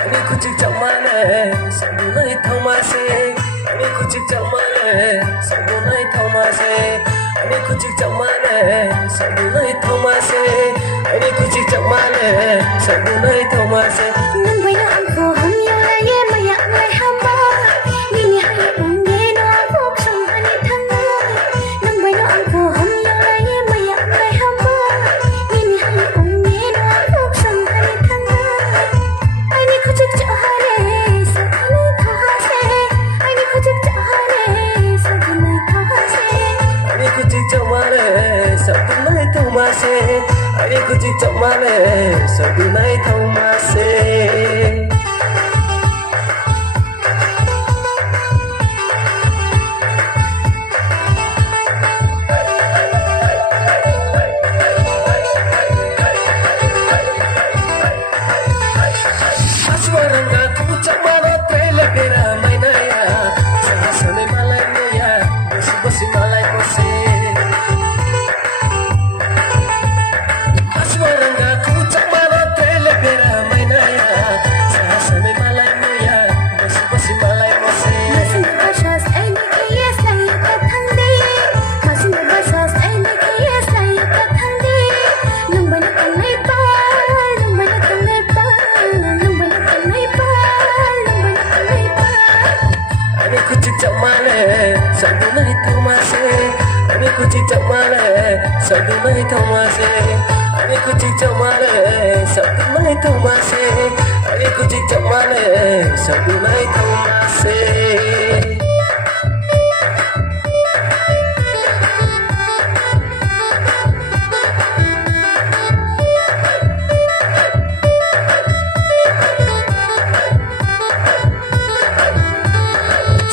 Ani kuchik chakmale sabu naithok mase Ani kuchik chakmale sabu naithok mase Ani kuchik chakmale sabu naithok mase Ani kuchik chakmale sabu naithok mase Nang bay na ang ko hum yo la ye maya ngai hamba Ni ni hai unge no phok song ani thang Nang bay na ang ko hum yo la ye maya ngai hamba Ni ni hai unge no phok song ani thang Ani kuchik cha hare sa ani tho ha se Ani kuchik cha hare sa ani tho ha se Ani kuchik chakmale sabu naithok mase Ani kuchik chakmale sabu naithok mase Aswaranga ku chakmale trela pera mainaya Sahasane malai moya Bosi bosi malai bose Aswaranga ku chakmale trela pera mainaya Sahasane malai moya Bosi bosi malai bose Masin bashas ai ni yes lai ta thang de Masin bashas ai ni yes lai ta thang de Nang bay na kan lai pa Nang bay na kan lai pa Nang bay na kan lai pa Nang bay na kan lai pa Ani kuchik chakmale sabu naithok mase Ani kuchik chakmale sabu naithok mase Ani kuchik chakmale sabu naithok mase Ani kuchik chakmale sabu naithok mase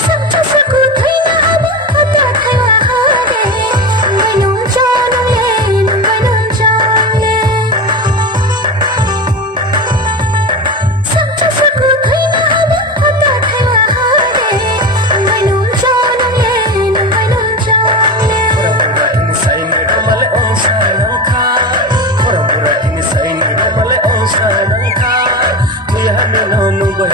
Sak cha saku thai na ama ata thai wa ha de Nang bay nong cho nong le Nang bay nong cho le Sak cha saku thai na ama ata thai wa ha de Nang bay nong cho nong le Nang bay nong cho le Pura ini sai ni ramale onsa nangka Pura ini sai ni ramale onsa nangka Muya ni no nunggu